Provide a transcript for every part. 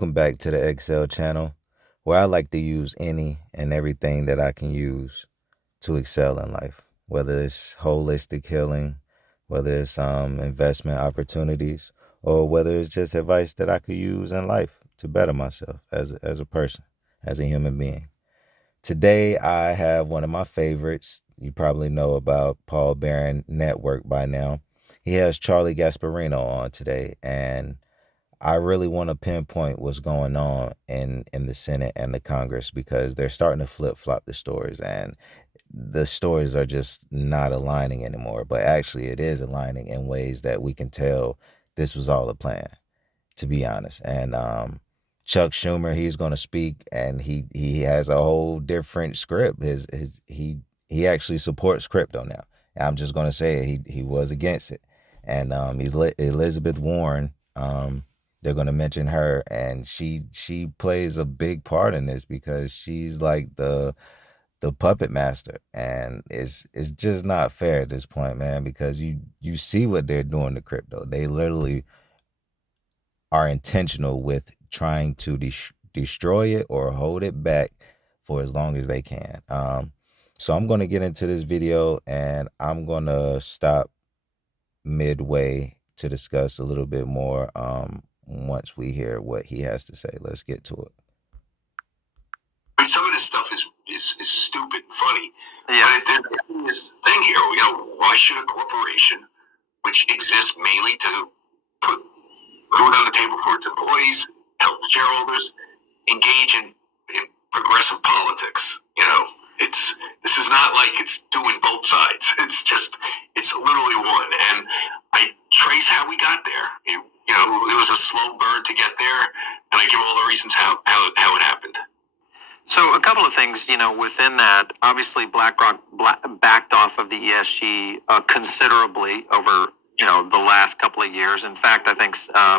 Welcome back to the Excel channel, where I like to use any and everything that I can use to excel in life, whether it's holistic healing, whether it's investment opportunities, or whether it's just advice that I could use in life to better myself as a person, as a human being. Today, I have one of my favorites. You probably know about Paul Barron Network by now. He has Charlie Gasparino on today, and I really want to pinpoint what's going on in the Senate and the Congress because they're starting to flip flop the stories, and the stories are just not aligning anymore. But actually, it is aligning in ways that we can tell this was all a plan, to be honest. And Chuck Schumer, he's going to speak, and he has a whole different script. He actually supports crypto now. I'm just going to say it, he was against it, and Elizabeth Warren. They're going to mention her, and she plays a big part in this because she's like the puppet master, and it's just not fair at this point, man, because you see what they're doing to crypto. They literally are intentional with trying to destroy it or hold it back for as long as they can. So I'm going to get into this video, and I'm going to stop midway to discuss a little bit more once we hear what he has to say. Let's get to it. Some of this stuff is stupid and funny. Yeah. But there's this thing here, why should a corporation, which exists mainly to put food on the table for its employees, help shareholders, engage in progressive politics? This is not like it's doing both sides. It's literally one. And I trace how we got there. It was a slow burn to get there, and I give all the reasons how it happened. So a couple of things, within that, obviously BlackRock backed off of the ESG considerably over, the last couple of years. In fact, I think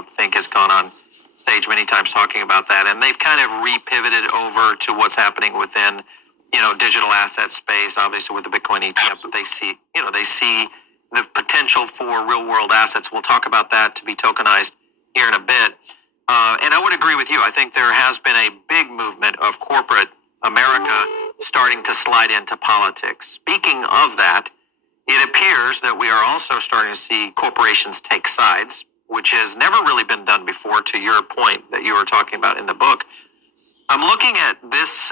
Fink has gone on stage many times talking about that, and they've kind of repivoted over to what's happening within, digital asset space, obviously with the Bitcoin ETF, but they see the potential for real world assets. We'll talk about that to be tokenized here in a bit. And I would agree with you. I think there has been a big movement of corporate America starting to slide into politics. Speaking of that, it appears that we are also starting to see corporations take sides, which has never really been done before, to your point that you were talking about in the book. I'm looking at this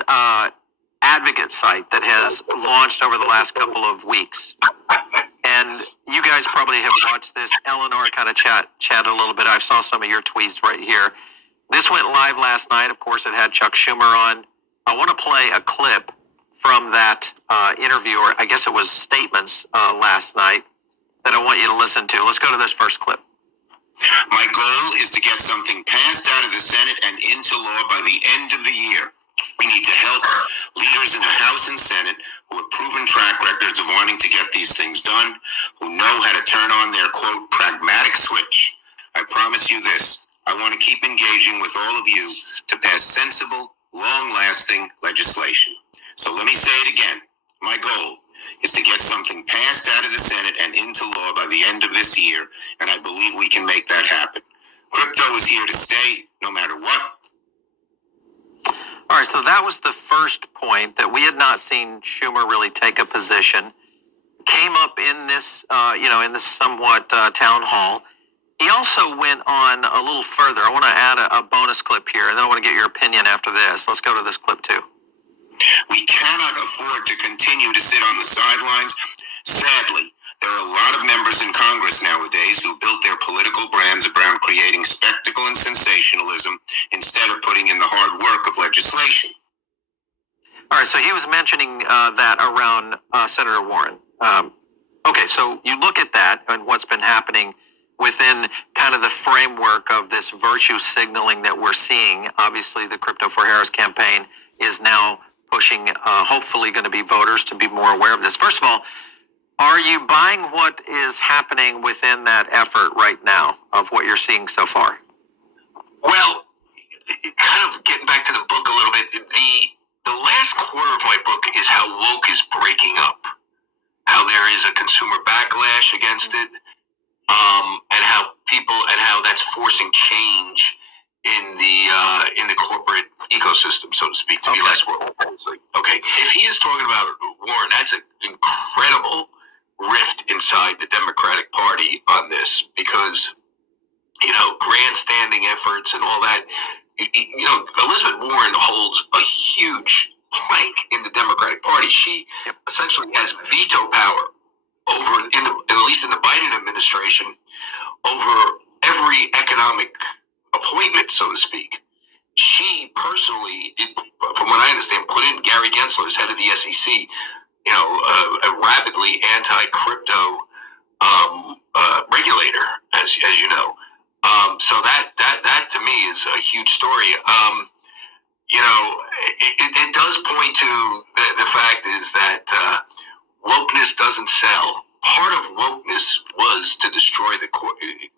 advocate site that has launched over the last couple of weeks. And you guys probably have watched this. Eleanor kind of chat a little bit. I saw some of your tweets right here. This went live last night. Of course, it had Chuck Schumer on. I want to play a clip from that interview, or I guess it was statements last night that I want you to listen to. Let's go to this first clip. My goal is to get something passed out of the Senate and into law by the end of the year. We need to help leaders in the House and Senate who have proven track records of wanting to get these things done, who know how to turn on their, quote, pragmatic switch. I promise you this, I want to keep engaging with all of you to pass sensible, long-lasting legislation. So let me say it again. My goal is to get something passed out of the Senate and into law by the end of this year, and I believe we can make that happen. Crypto is here to stay, no matter what. All right, so that was the first point, that we had not seen Schumer really take a position. Came up in this, in this somewhat town hall. He also went on a little further. I want to add a bonus clip here, and then I want to get your opinion after this. Let's go to this clip too. We cannot afford to continue to sit on the sidelines. Sadly, there are a lot of members in Congress nowadays who built their political brands around creating spectacle and sensationalism instead of putting in the hard work of legislation. All right, so he was mentioning that around Senator Warren. Okay, so you look at that and what's been happening within kind of the framework of this virtue signaling that we're seeing. Obviously, the Crypto for Harris campaign is now pushing, hopefully going to be voters to be more aware of this. First of all, are you buying what is happening within that effort right now of what you're seeing so far? Well, kind of getting back to the book a little bit, the last quarter of my book is how woke is breaking up, how there is a consumer backlash against it, and how that's forcing change in ecosystem, so to speak, to be less woke. It's like, okay, if he is talking about Warren, that's an incredible rift inside the Democratic Party on this, because, grandstanding efforts and all that. Elizabeth Warren holds a huge plank in the Democratic Party. She essentially has veto power over, at least in the Biden administration, over every economic appointment, so to speak. She personally, from what I understand, put in Gary Gensler as head of the SEC, a rapidly anti-crypto regulator, as you know. So that to me is a huge story. It does point to the fact is that wokeness doesn't sell. Part of wokeness was to destroy the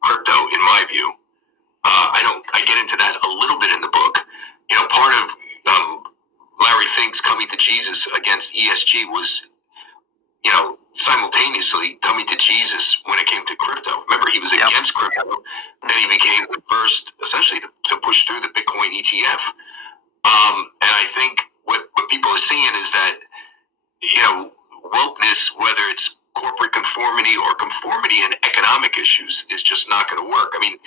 crypto, in my view. I get into that a little bit in the book. Part of Larry Fink's coming to Jesus against ESG was, simultaneously coming to Jesus when it came to crypto. Remember, he was against crypto. Then he became the first, essentially, to push through the Bitcoin ETF. And I think what people are seeing is that, wokeness, whether it's corporate conformity or conformity in economic issues, is just not going to work. I mean,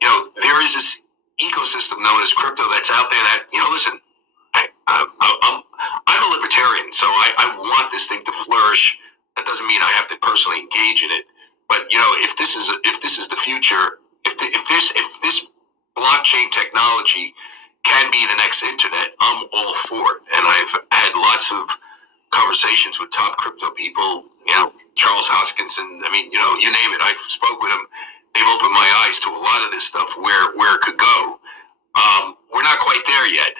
there is this ecosystem known as crypto that's out there that, listen, I'm a libertarian, so I want this thing to flourish. That doesn't mean I have to personally engage in it. But if this is the future, if this blockchain technology can be the next internet, I'm all for it. And I've had lots of conversations with top crypto people, Charles Hoskinson. I mean, you name it. I've spoke with them. They've opened my eyes to a lot of this stuff, where it could go. We're not quite there yet.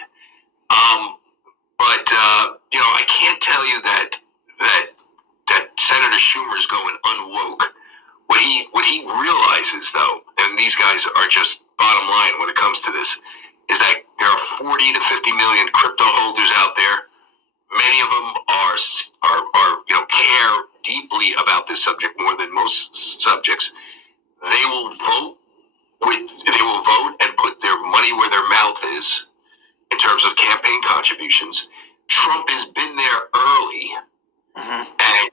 But I can't tell you that Senator Schumer is going unwoke. What he realizes, though, and these guys are just bottom line when it comes to this, is that there are 40 to 50 million crypto holders out there. Many of them are care deeply about this subject more than most subjects. They will vote and put their money where their mouth is in terms of campaign contributions. Trump has been there early, and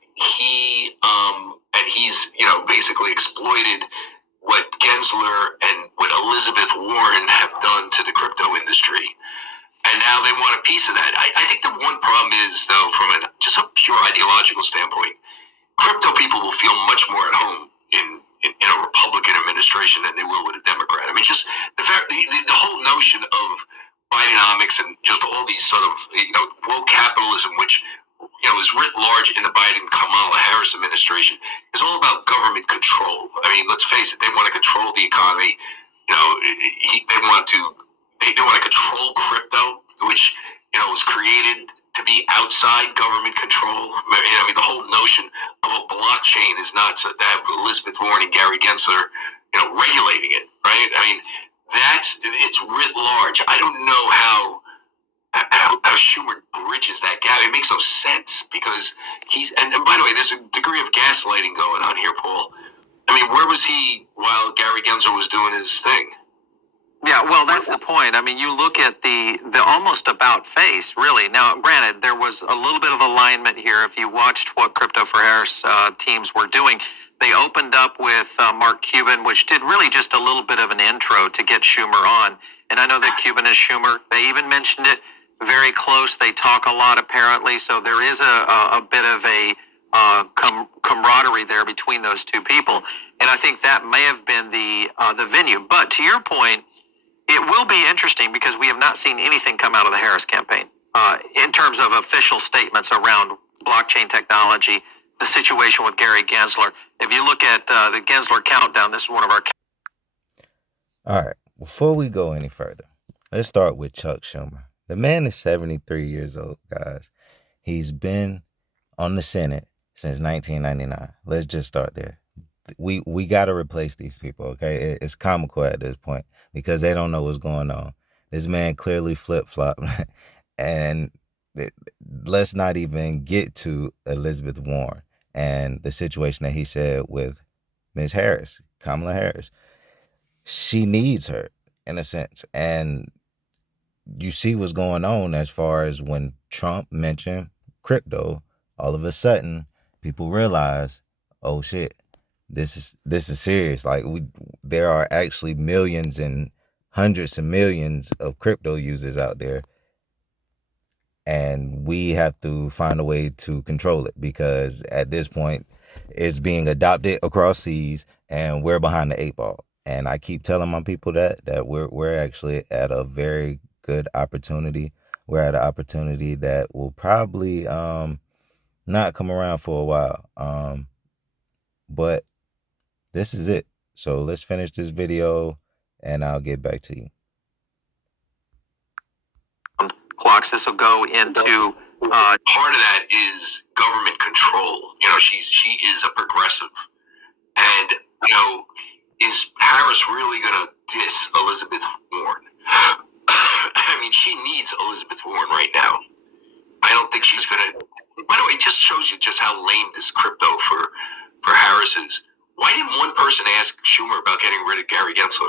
he's basically exploited what Gensler and what Elizabeth Warren have done to the crypto industry, and now they want a piece of that. I think the one problem is, though, from just a pure ideological standpoint, crypto people will feel much more at home in a Republican administration than they will with a Democrat. I mean, just the fact, the whole notion of Bidenomics and just all these sort of woke capitalism, which is writ large in the Biden Kamala Harris administration, is all about government control. I mean, let's face it, they want to control the economy. They want to control crypto, which was created to be outside government control. I mean, the whole notion of a blockchain is not to have Elizabeth Warren and Gary Gensler, regulating it, right? I mean, it's writ large. I don't know how Schumer bridges that gap. It makes no sense, because and by the way, there's a degree of gaslighting going on here, Paul. I mean, where was he while Gary Gensler was doing his thing? Yeah, well, that's the point. I mean, you look at the almost about face, really. Now, granted, there was a little bit of alignment here. If you watched what Crypto for Harris teams were doing, they opened up with Mark Cuban, which did really just a little bit of an intro to get Schumer on. And I know that Cuban is Schumer. They even mentioned it very close. They talk a lot, apparently. So there is a bit of a camaraderie there between those two people. And I think that may have been the venue. But to your point, it will be interesting, because we have not seen anything come out of the Harris campaign in terms of official statements around blockchain technology, the situation with Gary Gensler. If you look at the Gensler countdown, this is one of our... All right, before we go any further, let's start with Chuck Schumer. The man is 73 years old, guys. He's been on the Senate since 1999. Let's just start there. We got to replace these people, okay? It's comical at this point, because they don't know what's going on. This man clearly flip-flopped. And let's not even get to Elizabeth Warren and the situation that he said with Ms. Harris, Kamala Harris. She needs her, in a sense. And you see what's going on as far as when Trump mentioned crypto, all of a sudden people realize, oh shit, this is serious. Like there are actually millions and hundreds of millions of crypto users out there, and we have to find a way to control it because at this point it's being adopted across seas and we're behind the eight ball. And I keep telling my people that we're actually at a very good opportunity. We're at an opportunity that will probably not come around for a while. But this is it. So let's finish this video and I'll get back to you. Clocks. This will go into part of that is government control. You know, she is a progressive, and you know, is Harris really going to diss Elizabeth Warren? I mean, she needs Elizabeth Warren right now. I don't think she's going to. By the way, it just shows you just how lame this crypto for Harris is. Why didn't one person ask Schumer about getting rid of Gary Gensler?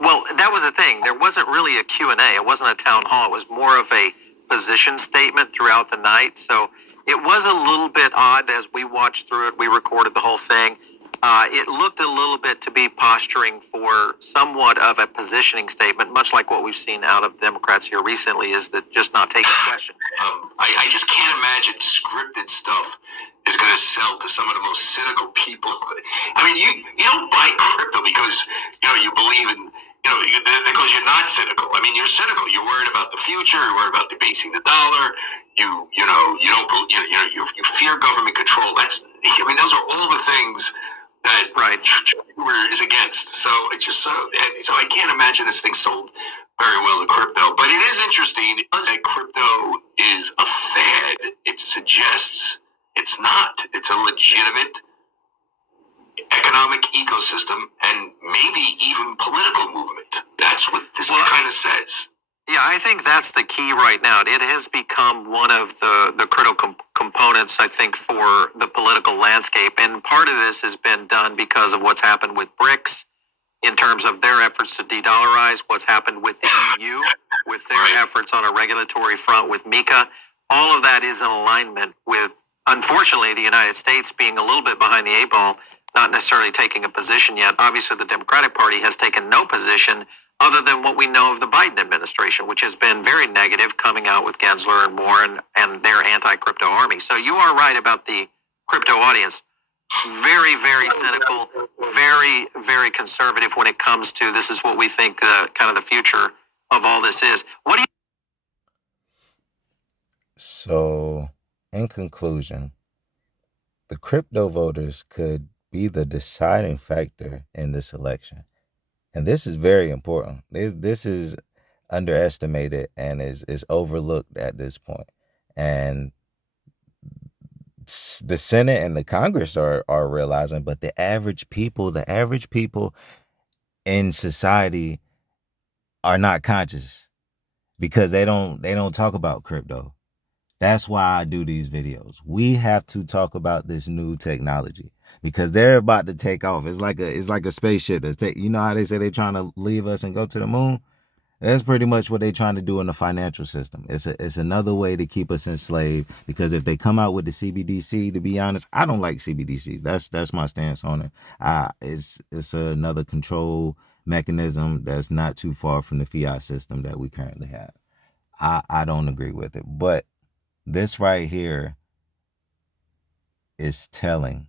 Well, that was the thing. There wasn't really a Q&A. It wasn't a town hall. It was more of a position statement throughout the night. So it was a little bit odd as we watched through it. We recorded the whole thing. It looked a little bit to be posturing for somewhat of a positioning statement, much like what we've seen out of Democrats here recently, is that just not taking questions. I just can't imagine scripted stuff is going to sell to some of the most cynical people. I mean, you don't buy crypto because you believe in because you're not cynical. I mean, you're cynical. You're worried about the future. You're worried about debasing the dollar. You fear government control. Those are all the things that Schumer is against. So it's just so I can't imagine this thing sold very well to crypto. But it is interesting that crypto is a fad. It suggests it's not. It's a legitimate economic ecosystem and maybe even political movement. That's what this kind of says. Yeah, I think that's the key right now. It has become one of the critical components, I think, for the political landscape. And part of this has been done because of what's happened with BRICS in terms of their efforts to de-dollarize, what's happened with the EU, with their efforts on a regulatory front with MiCA. All of that is in alignment with, unfortunately, the United States being a little bit behind the eight ball, not necessarily taking a position yet. Obviously, the Democratic Party has taken no position other than what we know of the Biden administration, which has been very negative, coming out with Gensler and Warren and their anti-crypto army. So you are right about the crypto audience. Very, very cynical, very, very conservative when it comes to this is what we think kind of the future of all this is. What do you... So, in conclusion, the crypto voters could be the deciding factor in this election. And this is very important. This is underestimated and is overlooked at this point. And the Senate and the Congress are realizing, but the average people in society are not conscious because they don't talk about crypto. That's why I do these videos. We have to talk about this new technology because they're about to take off. It's like a spaceship that's how they say they're trying to leave us and go to the moon? That's pretty much what they're trying to do in the financial system. It's another way to keep us enslaved because if they come out with the CBDC, to be honest, I don't like CBDC. That's my stance on it. It's another control mechanism that's not too far from the fiat system that we currently have. I don't agree with it. But this right here is telling.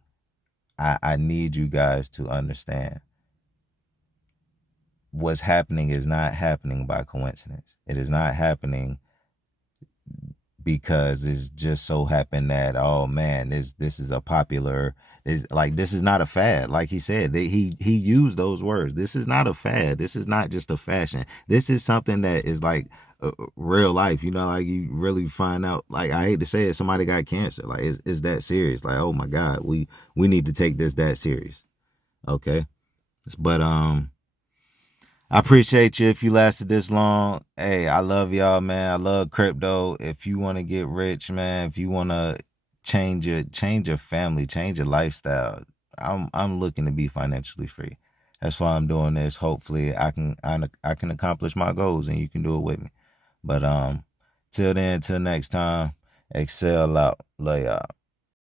I need you guys to understand. What's happening is not happening by coincidence. It is not happening because it's just so happened that, oh man, this is a popular, this is not a fad. Like he said, he used those words. This is not a fad. This is not just a fashion. This is something that is like real life. Like you really find out, like, I hate to say it, somebody got cancer. Like it's that serious. Like, oh my God, we need to take this that serious. Okay. But I appreciate you if you lasted this long. Hey, I love y'all, man. I love crypto. If you want to get rich, man, if you want to change your family, change your lifestyle, I'm looking to be financially free. That's why I'm doing this. Hopefully, I can accomplish my goals, and you can do it with me. But till then, till next time, excel out. Love y'all.